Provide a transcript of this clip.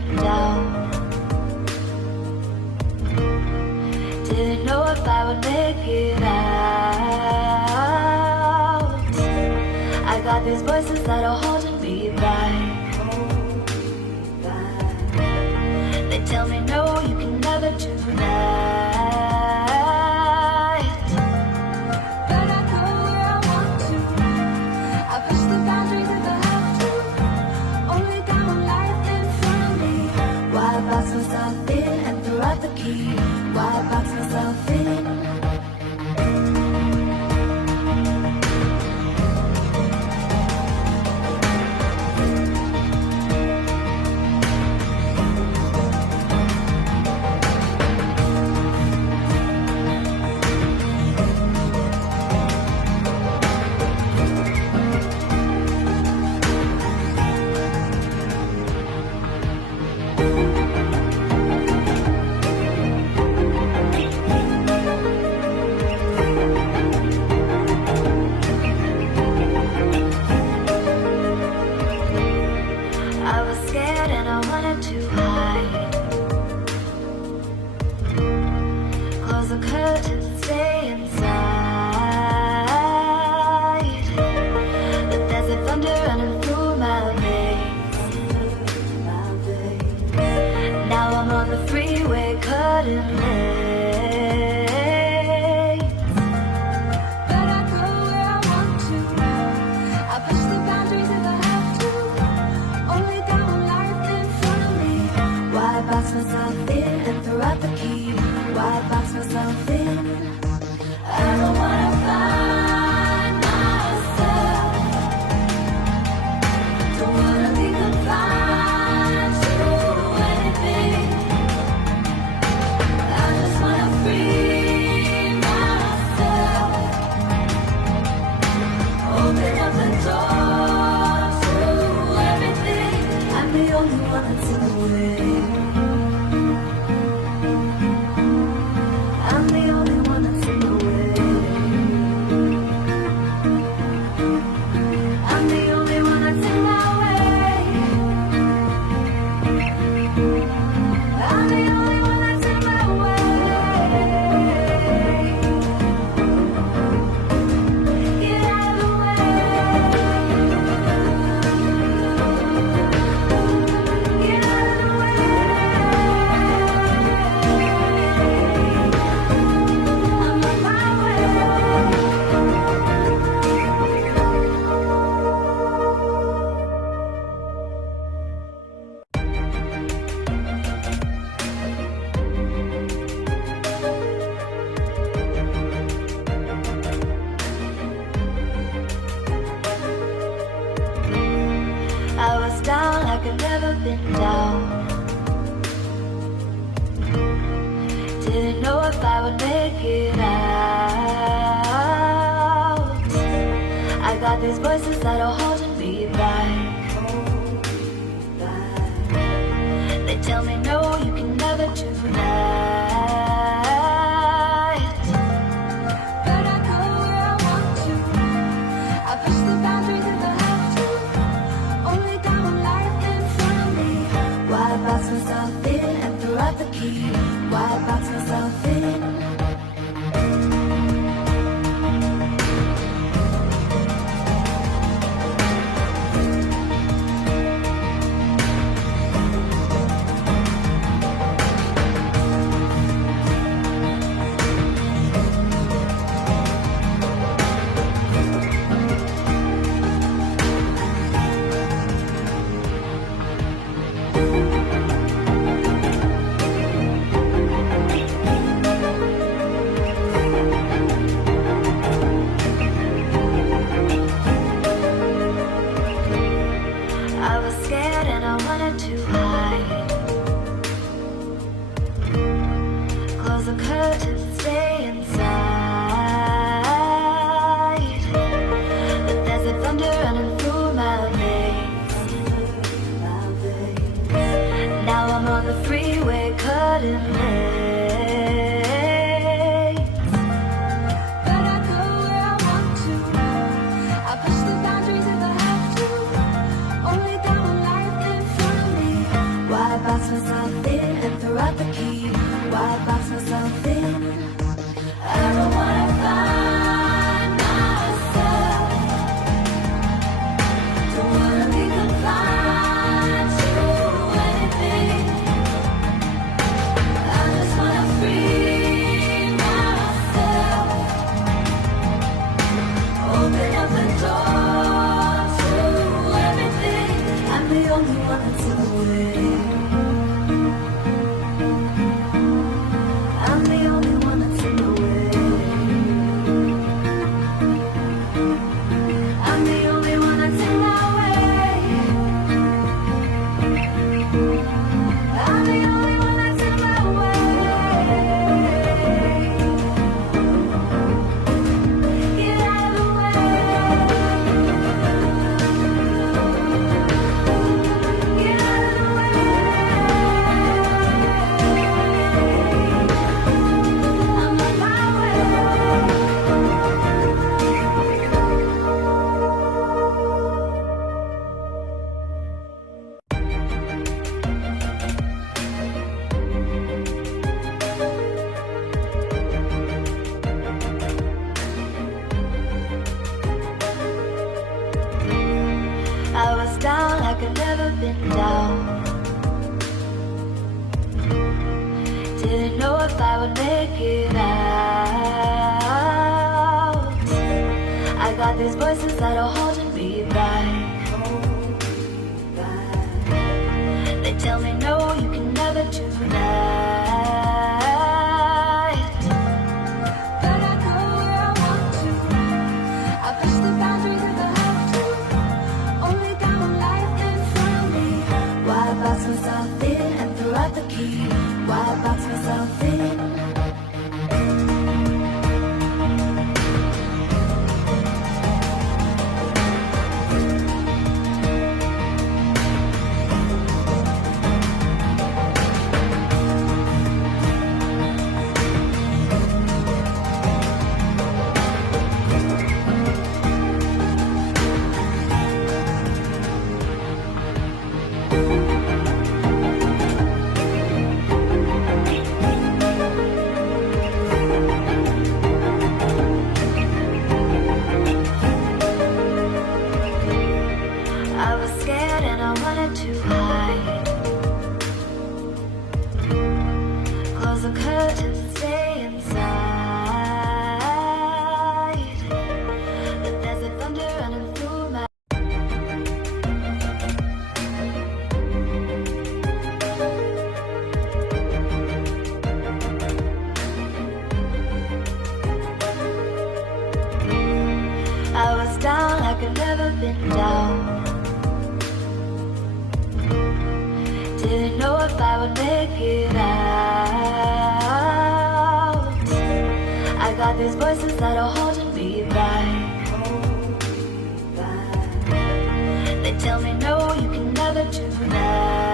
been down. Didn't know if I would make it out. I got these voices that are holding me back. They tell me no, you can never do that. But I go where I want to. I push the boundaries if I have to. Only got one life in front of me. Why box myself in and throw out the key? Why box myself in? I was scared and I wanted to hide. Close the curtains and stay inside. But there's a thunder running through my veins. Now I'm on the freeway cutting lanes. But I go where I want to. I push the boundaries if I have to. Only got one life in front of me. Why box myself in and throw out the key? Why box myself in? I don't wanna find myself. Don't wanna be confined to anything. I just wanna free myself. Open up the door to everything. I'm the only one that's in the way. I'm the only one that's in the way. I'm the only one that's in my way. I'm the only one that's in my way. Get out of the way. Get out of the way. I'm on my way. I was down like I'd never been down. Didn't know if I would make it out. I got these voices that are holding me back. They tell me no, you can never do that. But I go where I want to. I push the boundaries if I have to. Only got one life in front of me. Why box myself in and throw out the key? Why box myself in? I was scared and I wanted to hide. Close the curtains and stay inside. But there's a thunder running through my veins. Now I'm on the freeway cutting lanes. But I go where I want to. I push the boundaries if I have to. Only got one life in front of me. Why throw out the key. Why box myself in? I don't wanna find myself. Don't wanna be confined to anything. I just wanna free myself. Open up the door to everything. I'm the only one that's in the way. I'm the only one that's in the way. I'm the only one that's in my way. I'm the only one that's in my way. Get out of the way. Get out of the way. I'm on my way. I was down like I've never been down. Didn't know if I would make it out. I got these voices that are holding me back. They tell me no, you can never do that. But I go where I want to. I push the boundaries if I have to. Only got one life in front of me. Why box myself in and throw out the key? Why box myself in? I was scared and I wanted to hide. Close the curtains and stay inside. But there's a thunder running through my. I was down like I've never been down. Didn't know if I would make it out. I got these voices that are holding me back. They tell me no, you can never do that.